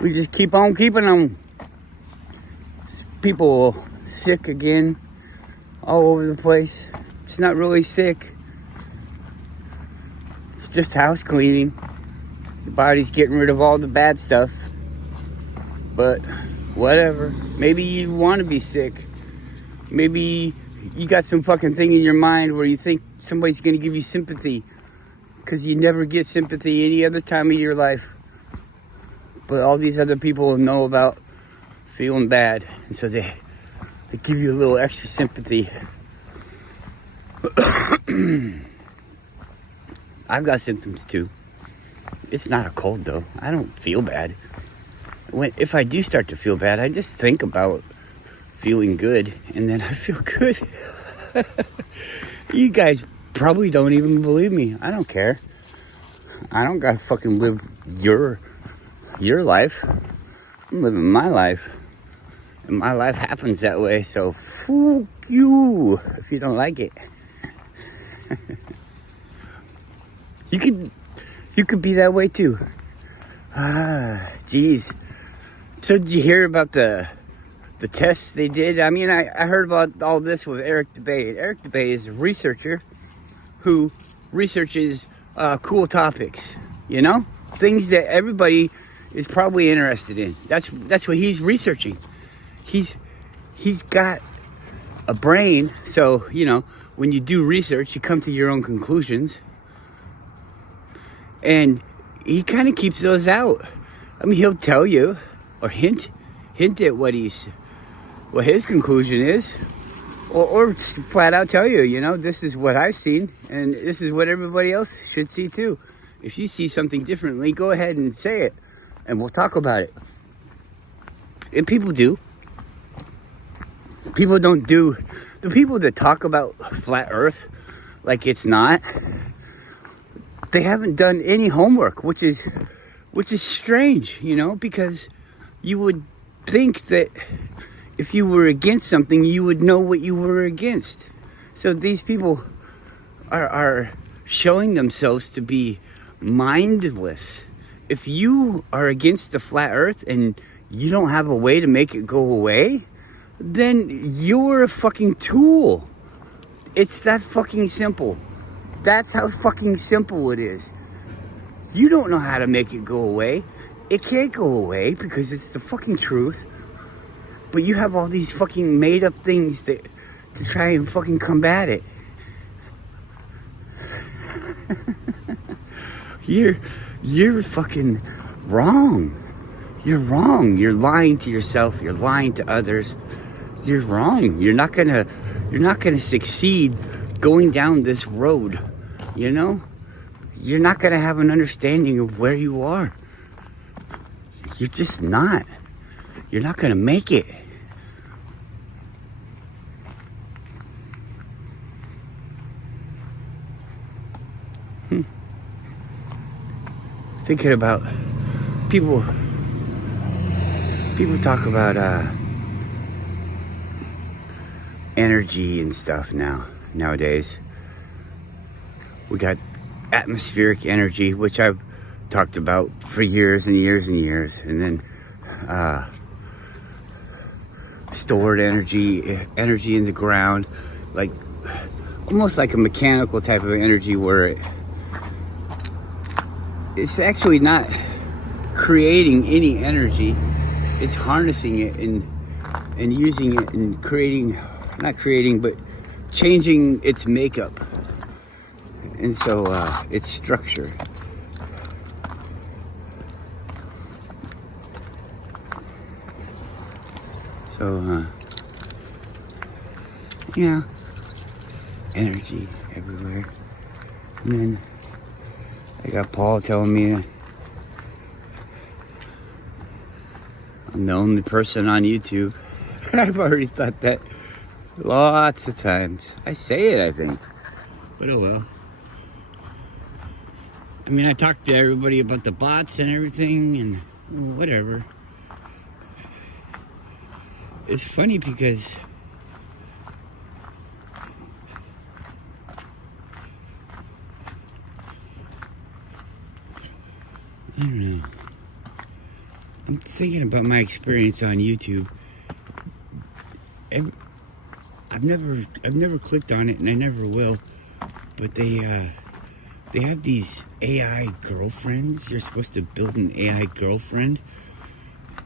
We just keep on keeping them. People sick again all over the place. It's not really sick. It's just house cleaning. Your body's getting rid of all the bad stuff. But whatever. Maybe you want to be sick. Maybe you got some fucking thing in your mind where you think somebody's going to give you sympathy. Because you never get sympathy any other time of your life. But all these other people know about feeling bad. And so they give you a little extra sympathy. I've got symptoms too. It's not a cold though. I don't feel bad. If I do start to feel bad, I just think about feeling good. And then I feel good. You guys probably don't even believe me. I don't care. I don't gotta fucking live your life. I'm living my life. And my life happens that way, so fuck you if you don't like it. You could be that way too. Geez. So did you hear about the tests they did? I mean, I heard about all this with Eric DeBay. Eric DeBay is a researcher who researches cool topics, you know? Things that everybody is probably interested in. That's what he's researching. He's got a brain, so, you know, when you do research, you come to your own conclusions. And he kind of keeps those out. I mean, he'll tell you, or hint at what his conclusion is. Or flat out tell you, you know, this is what I've seen, and this is what everybody else should see too. If you see something differently, go ahead and say it, and we'll talk about it. And people do. People don't do. The people that talk about flat Earth like it's not, they haven't done any homework, which is strange, you know, because you would think that if you were against something, you would know what you were against. So these people are showing themselves to be mindless. If you are against the flat Earth and you don't have a way to make it go away, then you're a fucking tool. It's that fucking simple. That's how fucking simple it is. You don't know how to make it go away. It can't go away because it's the fucking truth. But you have all these fucking made up things to try and fucking combat it. You're fucking wrong. You're wrong. You're lying to yourself. You're lying to others. You're wrong. You're not gonna succeed going down this road. You know? You're not gonna have an understanding of where you are. You're just not. You're not gonna make it. Thinking about people talk about energy and stuff nowadays. We got atmospheric energy, which I've talked about for years and years and years, and then stored energy in the ground, like almost like a mechanical type of energy where it's actually not creating any energy. It's harnessing it and using it and but changing its makeup. And so its structure. So, yeah, energy everywhere. And then I got Paul telling me I'm the only person on YouTube. I've already thought that lots of times. I say it, I think. But oh well. I mean, I talked to everybody about the bots and everything, and whatever. It's funny because I don't know. I'm thinking about my experience on YouTube. I've never clicked on it, and I never will. But they have these AI girlfriends. You're supposed to build an AI girlfriend,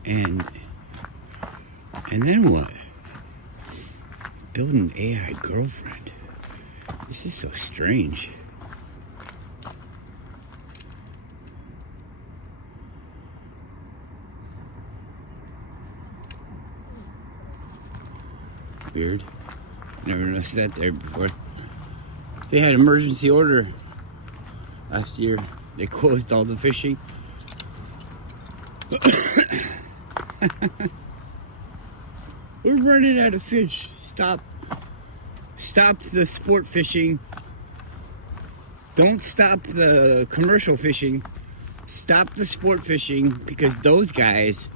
and then what? Build an AI girlfriend. This is so strange. Weird. Never noticed that there before. They had emergency order last year. They closed all the fishing. We're running out of fish. Stop the sport fishing. Don't stop the commercial fishing. Stop the sport fishing, because those guys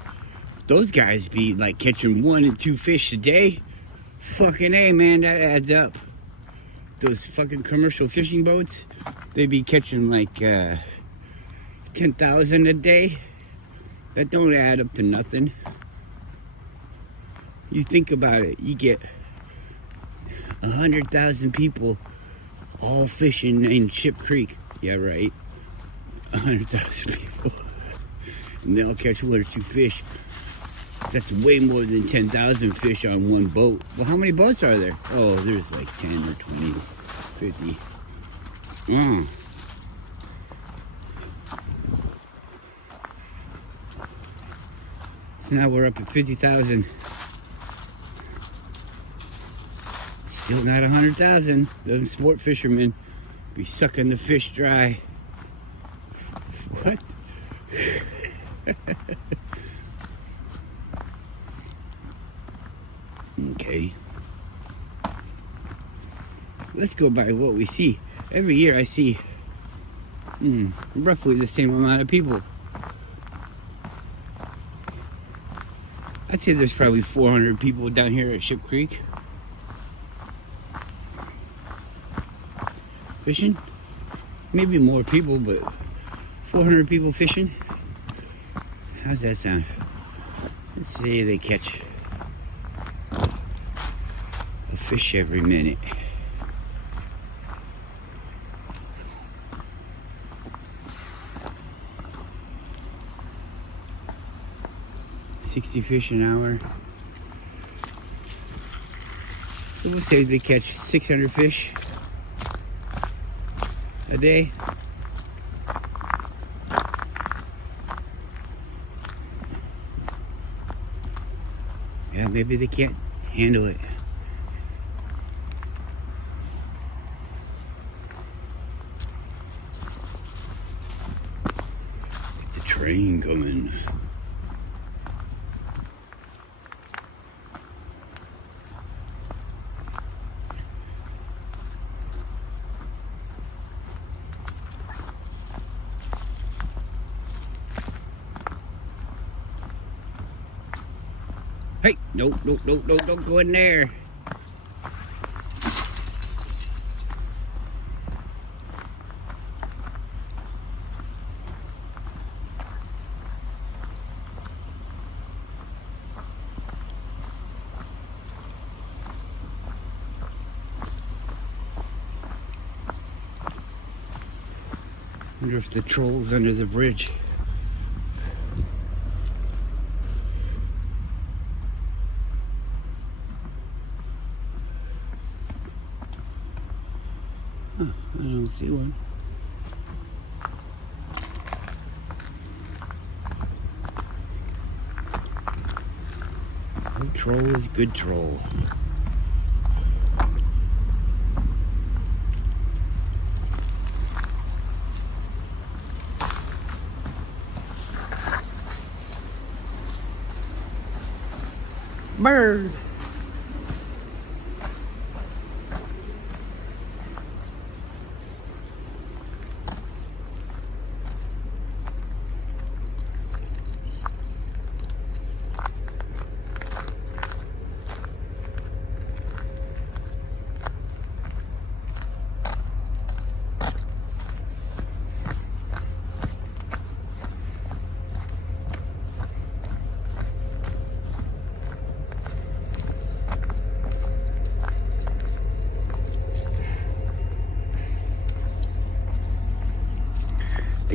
be like catching 1 and 2 fish a day. Fucking A, man, that adds up. Those fucking commercial fishing boats, they be catching like 10,000 a day. That don't add up to nothing. You think about it, you get 100,000 people all fishing in Ship Creek. Yeah, right. 100,000 people. And they'll catch 1 or 2 fish. That's way more than 10,000 fish on one boat. Well, how many boats are there? Oh, there's like 10 or 20, 50. So now we're up at 50,000. Still not 100,000. Those sport fishermen be sucking the fish dry. What? Okay. Let's go by what we see. Every year I see roughly the same amount of people. I'd say there's probably 400 people down here at Ship Creek fishing. Maybe more people, but 400 people fishing. How's that sound? Let's say they catch a fish every minute. $60 fish an hour. So we'll say they catch 600 fish a day. Yeah, maybe they can't handle it. The train coming. Hey, no, don't go in there. Wonder if the troll's under the bridge. Huh, I don't see one. Good troll is good troll. Bird.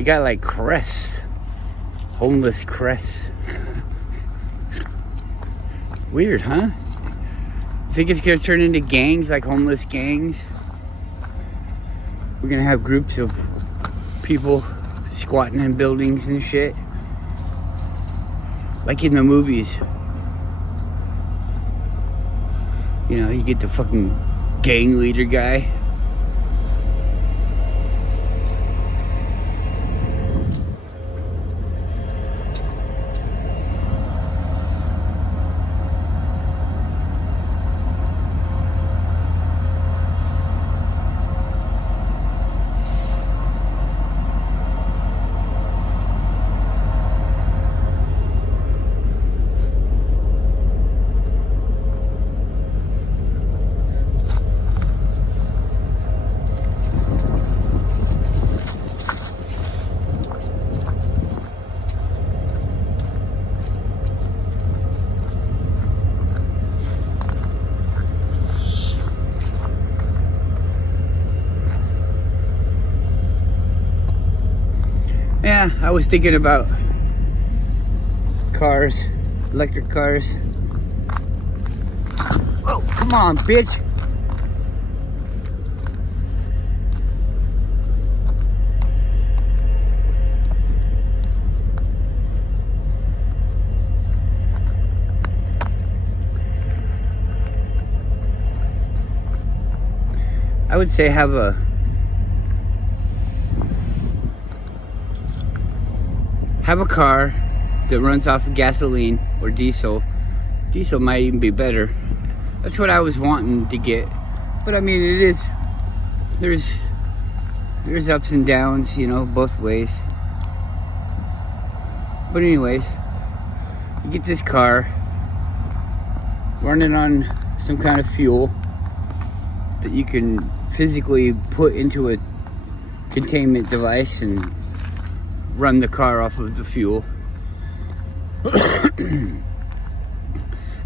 They got like crests. Homeless crests. Weird, huh? Think it's gonna turn into gangs, like homeless gangs? We're gonna have groups of people squatting in buildings and shit. Like in the movies. You know, you get the fucking gang leader guy. Yeah, I was thinking about cars, electric cars. Oh, come on, bitch. I would say have a car that runs off of gasoline or diesel. Diesel might even be better. That's what I was wanting to get. But I mean, it is, there's ups and downs, you know, both ways. But anyways, you get this car running on some kind of fuel that you can physically put into a containment device and run the car off of the fuel.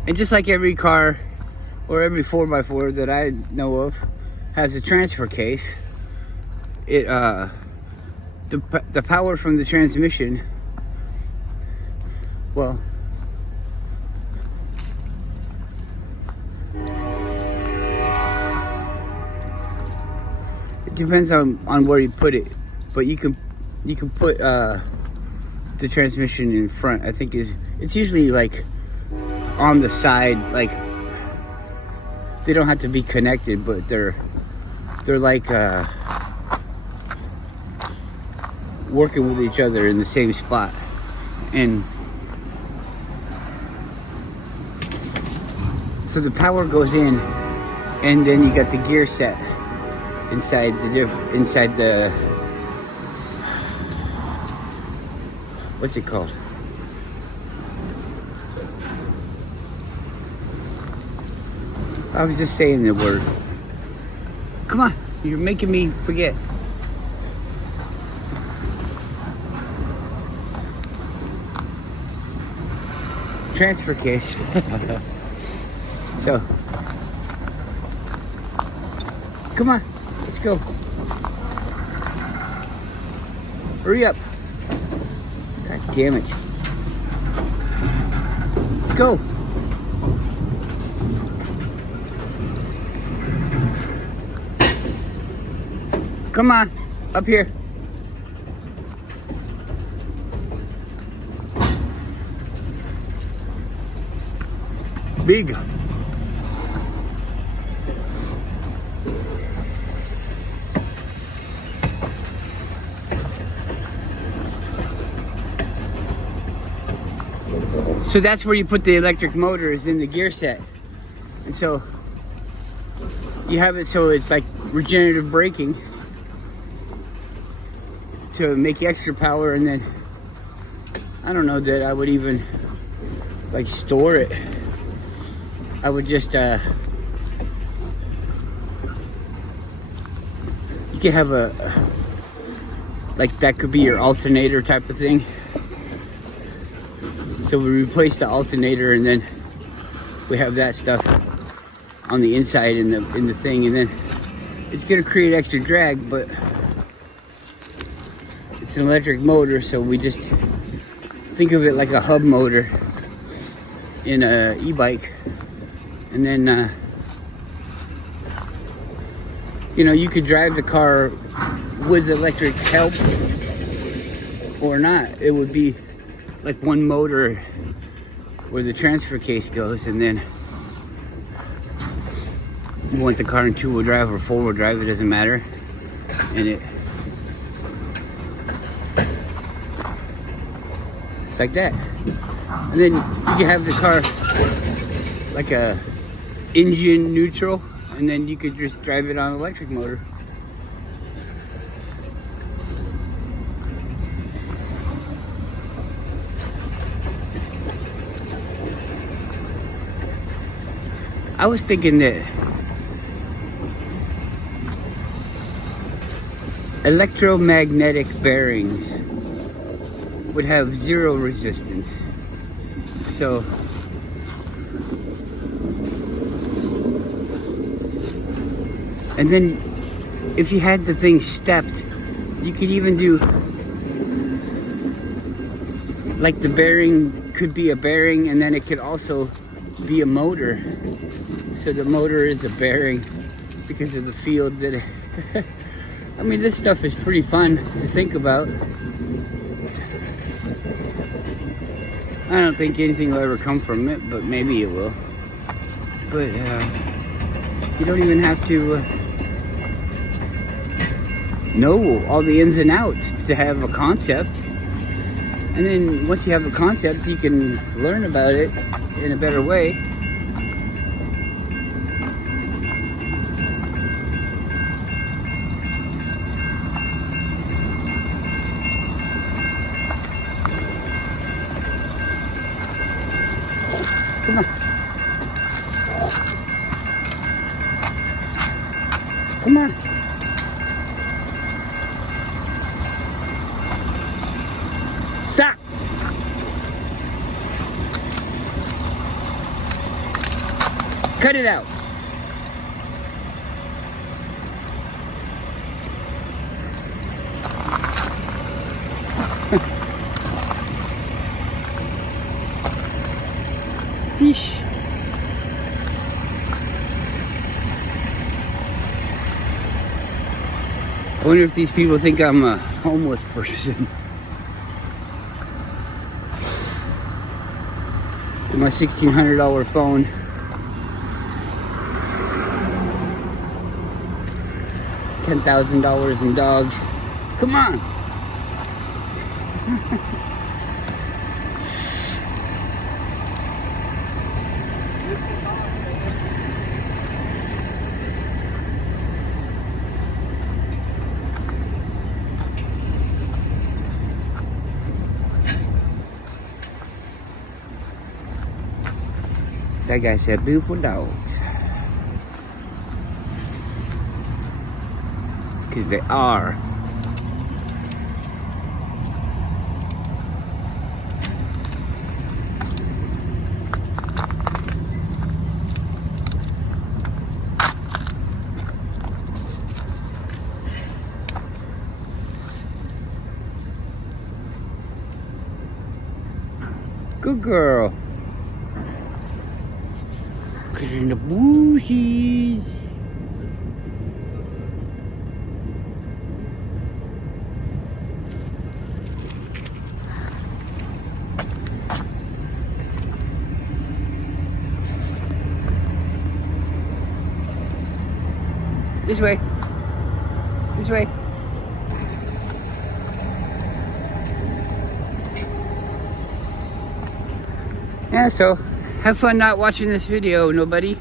And just like every car or every 4x4 that I know of has a transfer case, it the power from the transmission, well, it depends on where you put it, but you can put the transmission in front. I think it's usually like on the side, like they don't have to be connected, but they're like working with each other in the same spot. And so the power goes in, and then you got the gear set inside the what's it called? I was just saying the word. Come on, you're making me forget. Transfer case. So, come on, let's go. Hurry up. God damn it. Let's go. Come on, up here. Big. So that's where you put the electric motor, is in the gear set. And so you have it so it's like regenerative braking to make extra power. And then I don't know that I would even like store it. I would just you could have a like that could be your alternator type of thing. So we replace the alternator, and then we have that stuff on the inside in the thing, and then it's gonna create extra drag, but it's it's an electric motor, so we just think of it like a hub motor in a e-bike. And then, you know, you could drive the car with electric help or not. It would be like one motor where the transfer case goes, and then you want the car in two-wheel drive or four-wheel drive, it doesn't matter. And it's like that. And then you can have the car like a engine neutral, and then you could just drive it on electric motor. I was thinking that electromagnetic bearings would have zero resistance. So and then if you had the thing stepped, you could even do like the bearing could be a bearing, and then it could also be a motor. So the motor is a bearing because of the field that it I mean, this stuff is pretty fun to think about. I don't think anything will ever come from it, but maybe it will. But you don't even have to know all the ins and outs to have a concept. And then once you have a concept, you can learn about it in a better way. Come on. Come on. Stop. Cut it out. Yeesh. I wonder if these people think I'm a homeless person. My $1,600 phone. $10,000 in dogs. Come on. That guy said beautiful dogs. Because they are. Good girl. Look at her in the bushes. This way. This way. Yeah, so have fun not watching this video, nobody.